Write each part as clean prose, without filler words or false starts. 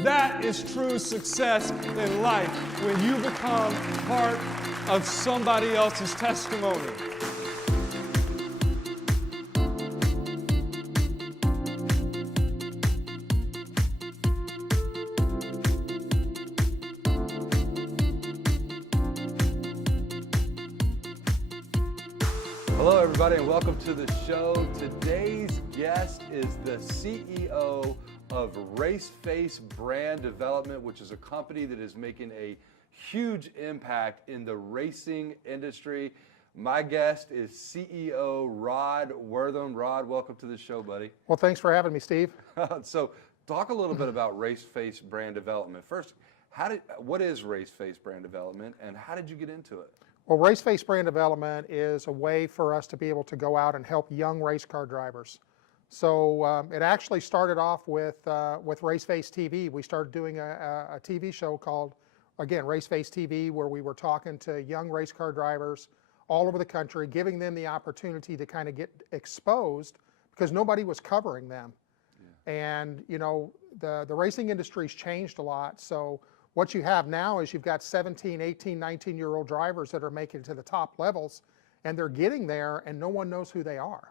That is true success in life, when you become part of somebody else's testimony. Hello everybody and welcome to the show. Today's guest is the CEO of Raceface Brand Development, which is a company that is making a huge impact in the racing industry. My guest is CEO Rod Worhtam. Rod, welcome to the show, buddy. Well, thanks for having me, Steve. So talk a little bit about Raceface Brand Development. First, what is Raceface Brand Development and how did you get into it? Well, Raceface Brand Development is a way for us to be able to go out and help young race car drivers. So it actually started off with Raceface TV. We started doing a TV show called, again, Raceface TV, where we were talking to young race car drivers all over the country, giving them the opportunity to kind of get exposed because nobody was covering them. Yeah. And, you know, the racing industry's changed a lot. So what you have now is you've got 17, 18, 19-year-old drivers that are making it to the top levels, and they're getting there and no one knows who they are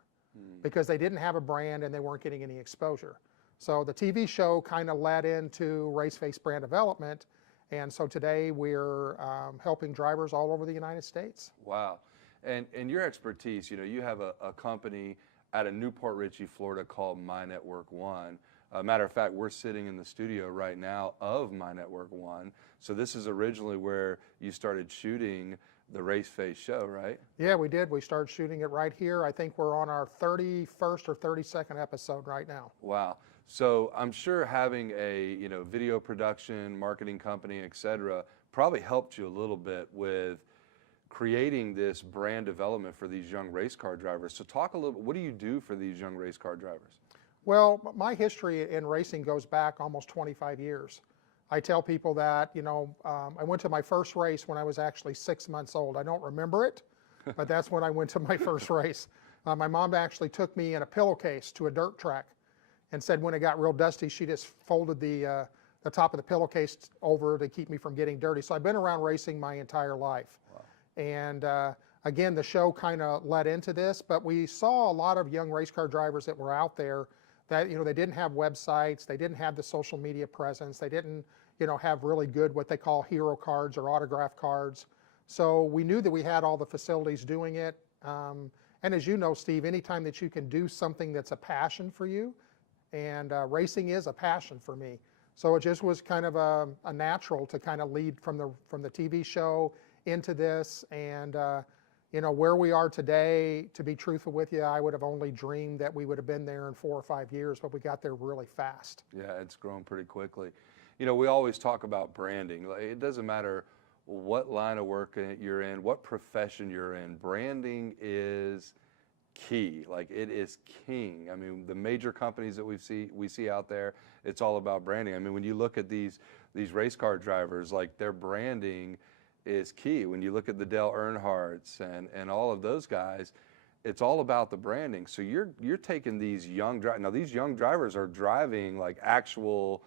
because they didn't have a brand and they weren't getting any exposure. So the TV show kind of led into Raceface Brand Development, and so today we're helping drivers all over the United States. Wow. And your expertise, you know, you have a company out of Newport Richey, Florida called My Network One. Matter of fact, we're sitting in the studio right now of My Network One. So this is originally where you started shooting the Raceface show, right? Yeah, we did. We started shooting it right here. I think we're on our 31st or 32nd episode right now. Wow. So I'm sure having a video production, marketing company, etc., probably helped you a little bit with creating this brand development for these young race car drivers. So talk a little bit, what do you do for these young race car drivers? Well, my history in racing goes back almost 25 years. I tell people that, I went to my first race when I was actually 6 months old. I don't remember it, but that's when I went to my first race. My mom actually took me in a pillowcase to a dirt track and said when it got real dusty, she just folded the top of the pillowcase over to keep me from getting dirty. So I've been around racing my entire life. Wow. And again, the show kind of led into this, but we saw a lot of young race car drivers that were out there that, they didn't have websites, they didn't have the social media presence, they didn't, have really good what they call hero cards or autograph cards. So we knew that we had all the facilities doing it. And as you know, Steve, anytime that you can do something that's a passion for you, and racing is a passion for me. So it just was kind of a natural to kind of lead from the TV show into this. And where we are today, to be truthful with you, I would have only dreamed that we would have been there in 4 or 5 years, but we got there really fast. Yeah, it's grown pretty quickly. We always talk about branding. It doesn't matter what line of work you're in, what profession you're in, branding is key. Like, it is king. I mean, the major companies that we see out there, it's all about branding. I mean, when you look at these race car drivers, like, their branding is key. When you look at the Dale Earnhardts and all of those guys, it's all about the branding. So you're taking these young drivers. Now these young drivers are driving like actual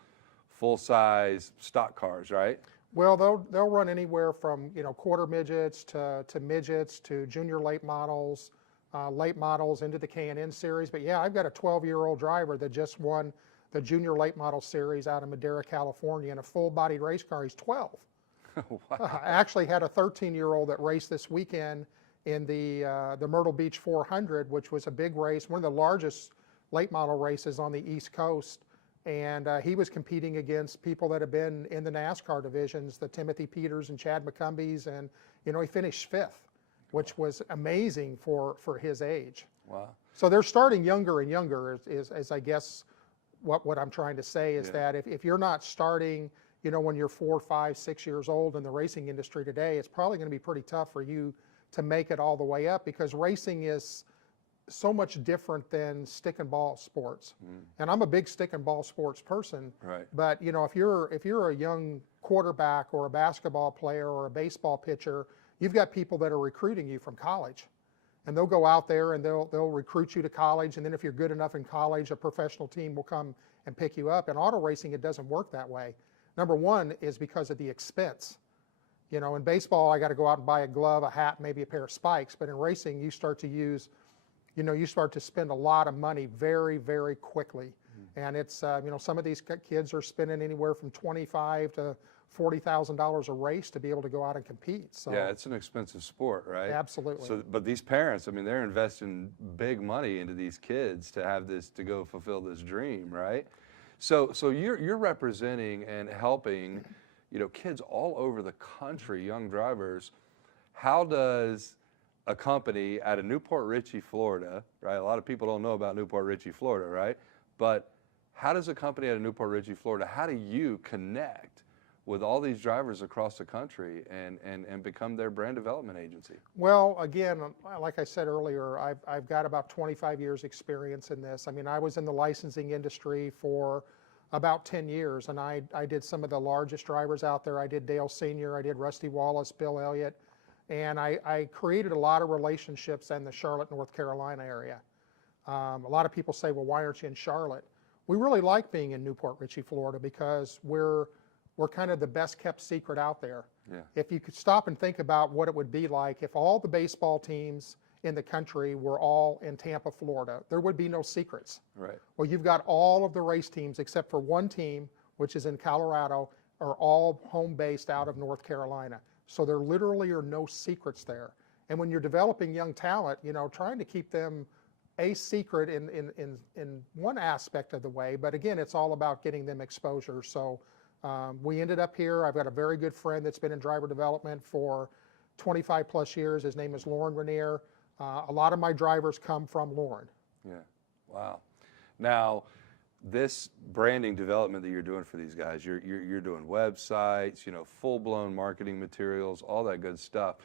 full-size stock cars, right? Well, they'll run anywhere from quarter midgets to midgets to junior late models into the K&N series. But yeah, I've got a 12-year-old driver that just won the junior late model series out of Madera, California, in a full-bodied race car. He's 12. Wow. I actually had a 13-year-old that raced this weekend in the Myrtle Beach 400, which was a big race, one of the largest late model races on the East Coast. And he was competing against people that have been in the NASCAR divisions, the Timothy Peters and Chad McCumbeys, and he finished 5th, which was amazing for his age. Wow. So they're starting younger and younger is I guess what I'm trying to say is that if you're not starting when you're 4, 5, 6 years old in the racing industry today, it's probably going to be pretty tough for you to make it all the way up because racing is so much different than stick and ball sports. And I'm a big stick and ball sports person. Right. But if you're a young quarterback or a basketball player or a baseball pitcher, you've got people that are recruiting you from college. and they'll go out there and they'll recruit you to college, and then if you're good enough in college, a professional team will come and pick you up. In auto racing, it doesn't work that way. Number one is because of the expense. You know, in baseball, I got to go out and buy a glove, a hat, maybe a pair of spikes. But in racing, you start to use, you start to spend a lot of money very, very quickly. And it's, some of these kids are spending anywhere from $25,000 to $40,000 a race to be able to go out and compete. So yeah, it's an expensive sport, right? Absolutely. So, but these parents, I mean, they're investing big money into these kids to have this, to go fulfill this dream, right? So you're representing and helping, kids all over the country, young drivers. How does a company out of Newport Richey, Florida, right? A lot of people don't know about Newport Richey, Florida, right? But how does a company out of Newport Richey, Florida, how do you connect with all these drivers across the country and become their brand development agency? Well, again, like I said earlier, I've got about 25 years experience in this. I mean, I was in the licensing industry for about 10 years, and I did some of the largest drivers out there. I did Dale Sr., I did Rusty Wallace, Bill Elliott, and I created a lot of relationships in the Charlotte, North Carolina area. A lot of people say, well, why aren't you in Charlotte? We really like being in Newport Richey, Florida, because we're kind of the best kept secret out there. Yeah. If you could stop and think about what it would be like if all the baseball teams in the country were all in Tampa, Florida, there would be no secrets. Right. Well, you've got all of the race teams except for one team, which is in Colorado, are all home based out of North Carolina. So there literally are no secrets there. And when you're developing young talent, trying to keep them a secret in one aspect of the way, but again, it's all about getting them exposure. So we ended up here. I've got a very good friend that's been in driver development for 25 plus years. His name is Lauren Rainier. A lot of my drivers come from Lauren. Yeah, wow. Now, this branding development that you're doing for these guys, you're doing websites, full-blown marketing materials, all that good stuff.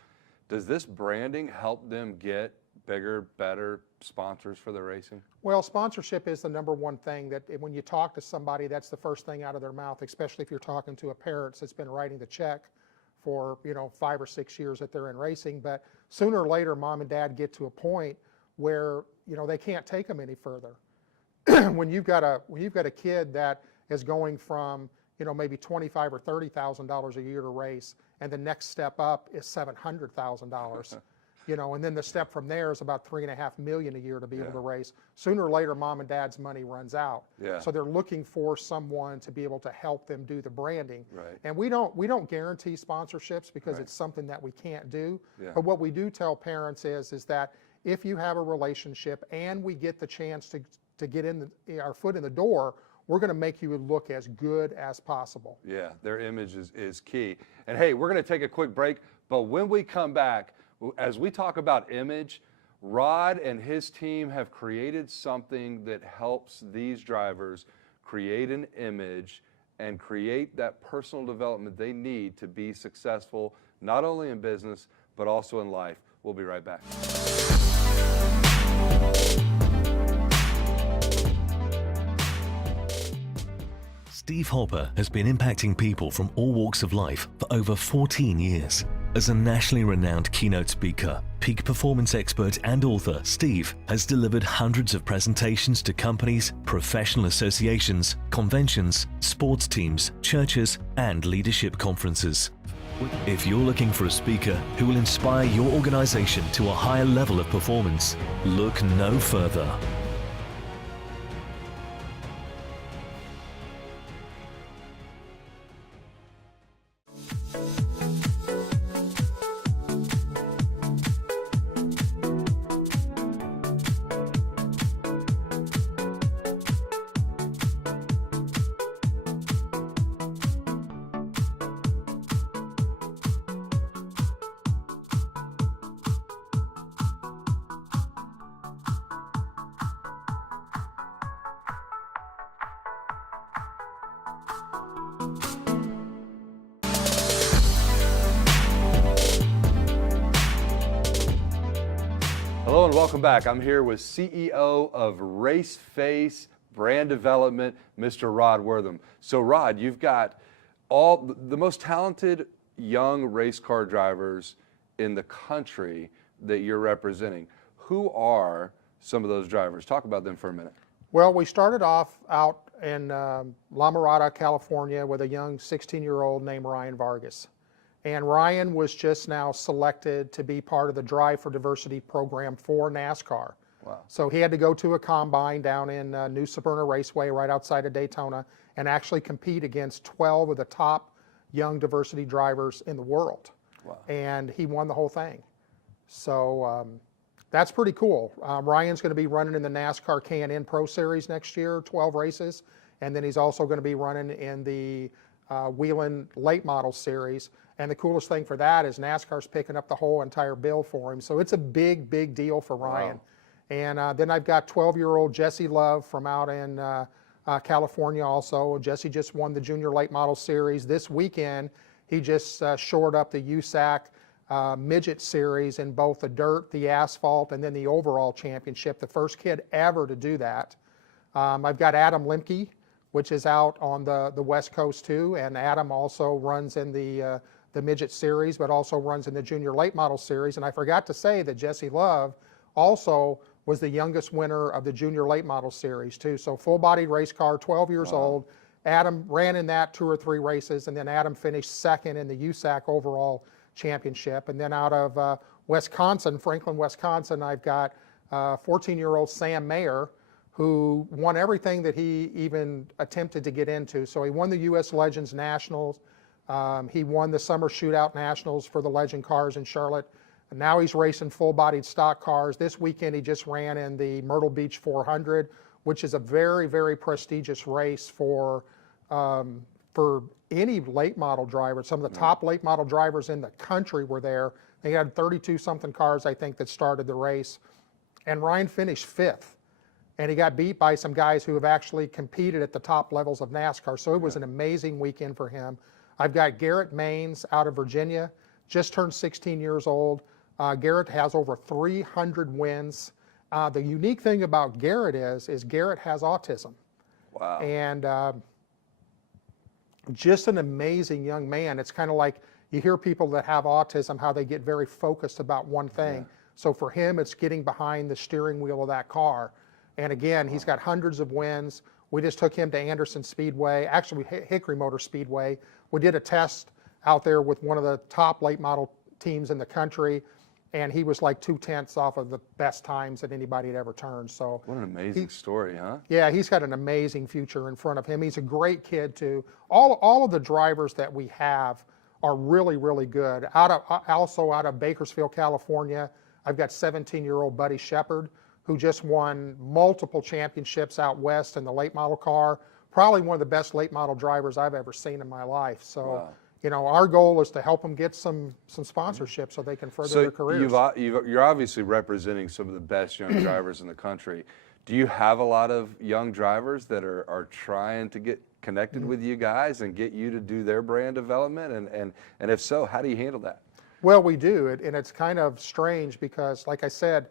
Does this branding help them get bigger, better sponsors for their racing? Well, sponsorship is the number one thing that when you talk to somebody, that's the first thing out of their mouth, especially if you're talking to a parent that's been writing the check for 5 or 6 years that they're in racing. But sooner or later, mom and dad get to a point where they can't take them any further. when you've got a kid that is going from maybe $25,000 or $30,000 a year to race, and the next step up is $700,000. And then the step from there is about $3.5 million a year to be able to race. Sooner or later, mom and dad's money runs out. Yeah. So they're looking for someone to be able to help them do the branding. Right. And we don't guarantee sponsorships because it's something that we can't do. Yeah. But what we do tell parents is that if you have a relationship and we get the chance to get our foot in the door, we're going to make you look as good as possible. Yeah, their image is key. And hey, we're going to take a quick break, but when we come back, as we talk about image, Rod and his team have created something that helps these drivers create an image and create that personal development they need to be successful, not only in business, but also in life. We'll be right back. Steve Hopper has been impacting people from all walks of life for over 14 years. As a nationally renowned keynote speaker, peak performance expert and author, Steve has delivered hundreds of presentations to companies, professional associations, conventions, sports teams, churches, and leadership conferences. If you're looking for a speaker who will inspire your organization to a higher level of performance, look no further. Hello and welcome back. I'm here with CEO of Raceface Brand Development, Mr. Rod Worhtam. So Rod, you've got all the most talented young race car drivers in the country that you're representing. who are some of those drivers? Talk about them for a minute. Well, we started off out in La Mirada, California, with a young 16-year-old named Ryan Vargas. And Ryan was just now selected to be part of the Drive for Diversity program for NASCAR. Wow. So he had to go to a combine down in New Smyrna Raceway right outside of Daytona and actually compete against 12 of the top young diversity drivers in the world. Wow. And he won the whole thing. So that's pretty cool. Ryan's going to be running in the NASCAR K&N Pro Series next year, 12 races. And then he's also going to be running in the Whelen Late Model Series. And the coolest thing for that is NASCAR's picking up the whole entire bill for him. So it's a big, big deal for Ryan. Wow. And then I've got 12-year-old Jesse Love from out in California also. Jesse just won the Junior Late Model Series. This weekend, he just shored up the USAC Midget Series in both the dirt, the asphalt, and then the overall championship. The first kid ever to do that. I've got Adam Lemke, which is out on the West Coast too. And Adam also runs in the Midget Series, but also runs in the Junior Late Model Series. And I forgot to say that Jesse Love also was the youngest winner of the Junior Late Model Series too. So full-bodied race car, 12 years old. Adam ran in that 2 or 3 races, and then Adam finished second in the USAC overall championship. And then out of Wisconsin, Franklin, Wisconsin, I've got 14-year-old Sam Mayer, who won everything that he even attempted to get into. So he won the U.S. Legends Nationals. He won the Summer Shootout Nationals for the Legend cars in Charlotte. And now he's racing full-bodied stock cars. This weekend he just ran in the Myrtle Beach 400, which is a very, very prestigious race for any late model driver. Some of the top late model drivers in the country were there. They had 32-something cars, I think, that started the race. And Ryan finished 5th. And he got beat by some guys who have actually competed at the top levels of NASCAR. So it was an amazing weekend for him. I've got Garrett Maines out of Virginia, just turned 16 years old. Garrett has over 300 wins. The unique thing about Garrett is Garrett has autism. Wow. And just an amazing young man. It's kind of like you hear people that have autism, how they get very focused about one thing. Yeah. So for him, it's getting behind the steering wheel of that car. And again, he's got hundreds of wins. We just took him to Anderson Speedway, actually Hickory Motor Speedway. We did a test out there with one of the top late model teams in the country, and he was like 2/10 off of the best times that anybody had ever turned. So What an amazing story, huh? yeah, he's got an amazing future in front of him. He's a great kid too. All of the drivers that we have are really, really good. Also out of Bakersfield, California, I've got 17-year-old Buddy Shepard, who just won multiple championships out west in the late model car. Probably one of the best late model drivers I've ever seen in my life. So, Wow. you know, our goal is to help them get some sponsorship so they can further their careers. You're obviously representing some of the best young drivers in the country. Do you have a lot of young drivers that are trying to get connected with you guys and get you to do their brand development? And if so, how do you handle that? Well, we do, and it's kind of strange because, like I said,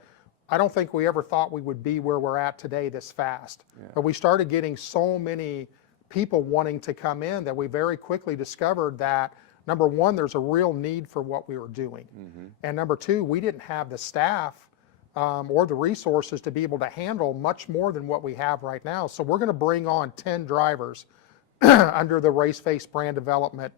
I don't think we ever thought we would be where we're at today this fast. Yeah. But we started getting so many people wanting to come in that we very quickly discovered that, number one, there's a real need for what we were doing. Mm-hmm. And number two, we didn't have the staff or the resources to be able to handle much more than what we have right now. So we're going to bring on 10 drivers under the Raceface brand development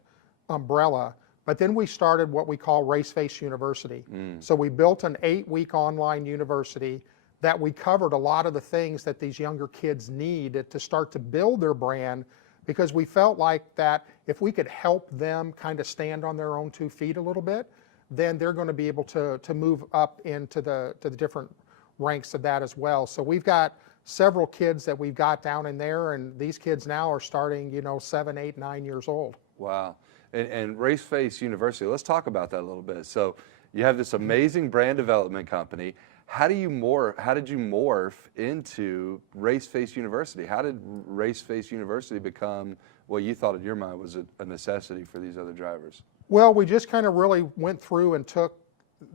umbrella. But then we started what we call Raceface University. So we built an 8-week online university that we covered a lot of the things that these younger kids need to start to build their brand, because we felt like that if we could help them kind of stand on their own 2 feet a little bit, then they're going to be able to move up into the different ranks of that as well. So we've got several kids that we've got down in there, and these kids now are starting, 7, 8, 9 years old. Wow. And Raceface University, let's talk about that a little bit. So you have this amazing brand development company. How did you morph into Raceface University? How did Raceface University become what you thought in your mind was a necessity for these other drivers? Well, we just kind of really went through and took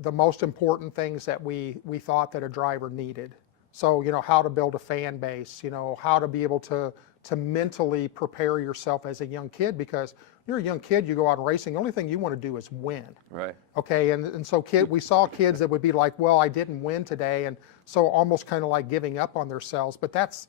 the most important things that we thought that a driver needed. So, how to build a fan base, how to be able to to mentally prepare yourself as a young kid, because you're a young kid, you go out and racing, the only thing you want to do is win. Right. Okay, and so we saw kids that would be like, well, I didn't win today, and so almost kind of like giving up on themselves. But that's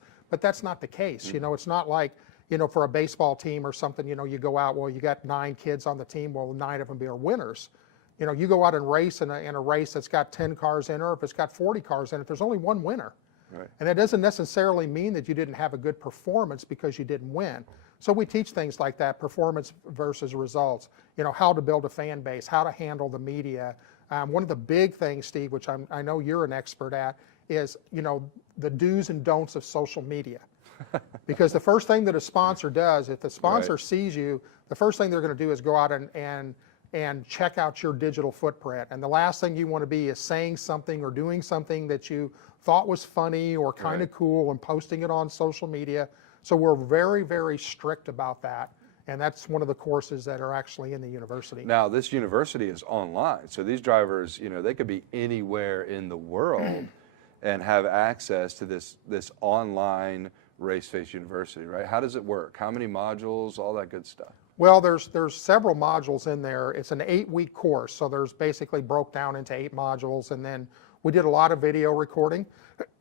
not the case. You know, it's not like, you know, for a baseball team or something, you know, you go out, well, you got 9 kids on the team, well, 9 of them are winners. You know, you go out and race in a race that's got 10 cars in it, or if it's got 40 cars in it, there's only one winner. Right. And that doesn't necessarily mean that you didn't have a good performance because you didn't win. So we teach things like that, performance versus results, you know, how to build a fan base, how to handle the media. One of the big things, Steve, which I know you're an expert at, is, you know, the do's and don'ts of social media. Because the first thing that a sponsor does, if the sponsor Right. sees you, the first thing they're going to do is go out and check out your digital footprint. And the last thing you want to be is saying something or doing something that you thought was funny or kind of Right. cool and posting it on social media. So we're very, very strict about that. And that's one of the courses that are actually in the university. Now, this university is online, so these drivers, you know, they could be anywhere in the world and have access to this online Raceface University, right? How does it work? How many modules? All that good stuff. Well, there's several modules in there. It's an 8-week course, so there's basically broke down into 8 modules, and then we did a lot of video recording.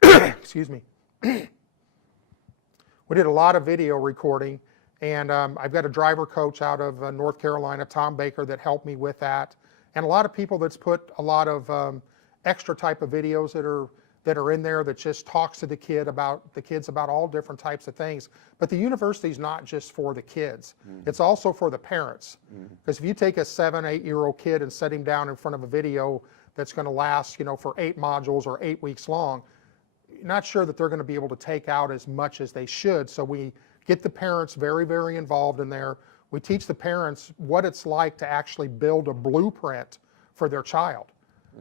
Excuse me. We did a lot of video recording, and I've got a driver coach out of North Carolina, Tom Baker, that helped me with that, and a lot of people that's put a lot of extra type of videos that are in there that just talks to the kids about all different types of things. But the university is not just for the kids. It's also for the parents. Because if you take a 7, 8-year-old kid and set him down in front of a video that's going to last, you know, for 8 modules or 8 weeks long, you're not sure that they're going to be able to take out as much as they should. So we get the parents very, very involved in there. We teach the parents what it's like to actually build a blueprint for their child.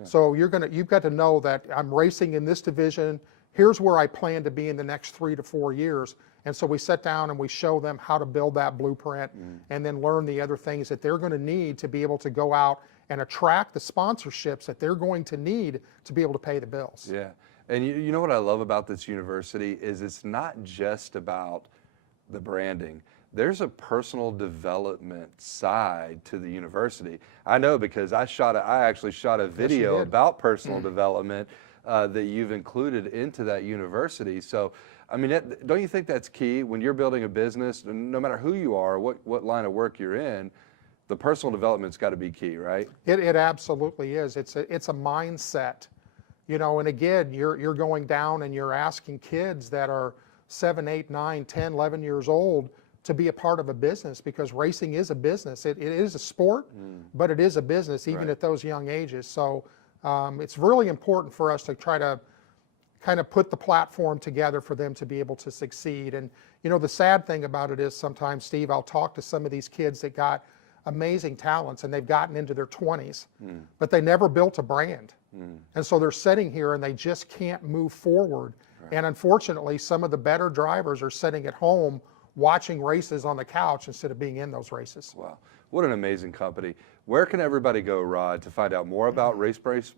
So you've got to know that I'm racing in this division. Here's where I plan to be in the next 3 to 4 years. And so we sit down and we show them how to build that blueprint and then learn the other things that they're going to need to be able to go out and attract the sponsorships that they're going to need to be able to pay the bills. Yeah. And you know what I love about this university is it's not just about the branding. There's a personal development side to the university. I know because I actually shot a video about personal development that you've included into that university. So, I mean, don't you think that's key when you're building a business, no matter who you are, what line of work you're in, the personal development's got to be key, right? It absolutely is. It's a mindset, you know. And again, you're going down and you're asking kids that are 7, 8, 9, 10, 11 years old to be a part of a business, because racing is a business. It is a sport, but it is a business even at those young ages. So it's really important for us to try to kind of put the platform together for them to be able to succeed. And you know, the sad thing about it is sometimes, Steve, I'll talk to some of these kids that got amazing talents and they've gotten into their 20s, but they never built a brand. And so they're sitting here and they just can't move forward. And unfortunately, some of the better drivers are sitting at home watching races on the couch instead of being in those races. Wow, what an amazing company. Where can everybody go, Rod, to find out more about Raceface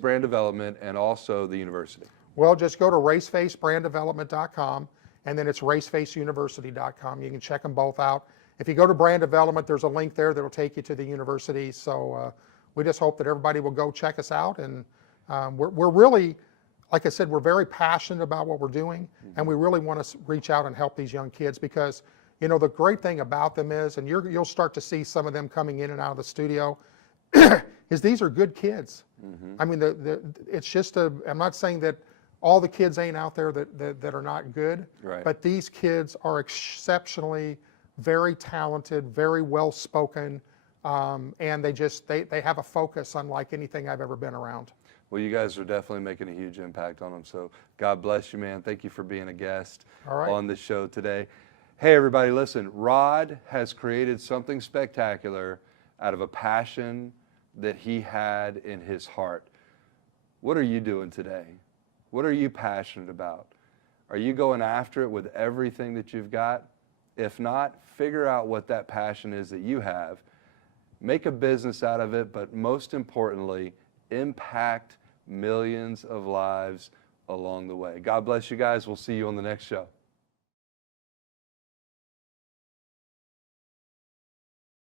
brand development and also the university? Well, just go to racefacebranddevelopment.com, and then it's racefaceuniversity.com. You can check them both out. If you go to brand development, there's a link there that'll take you to the university. So we just hope that everybody will go check us out. And we're really, like I said, we're very passionate about what we're doing, and we really want to reach out and help these young kids, because, you know, the great thing about them is, and you'll start to see some of them coming in and out of the studio, is these are good kids. I mean, it's just I'm not saying that all the kids ain't out there that are not good, but these kids are exceptionally very talented, very well spoken, and they have a focus unlike anything I've ever been around. Well, you guys are definitely making a huge impact on them. So God bless you, man. Thank you for being a guest on the show today. Hey, everybody, listen, Rod has created something spectacular out of a passion that he had in his heart. What are you doing today? What are you passionate about? Are you going after it with everything that you've got? If not, figure out what that passion is that you have. Make a business out of it, but most importantly, impact millions of lives along the way. God bless you guys. We'll see you on the next show.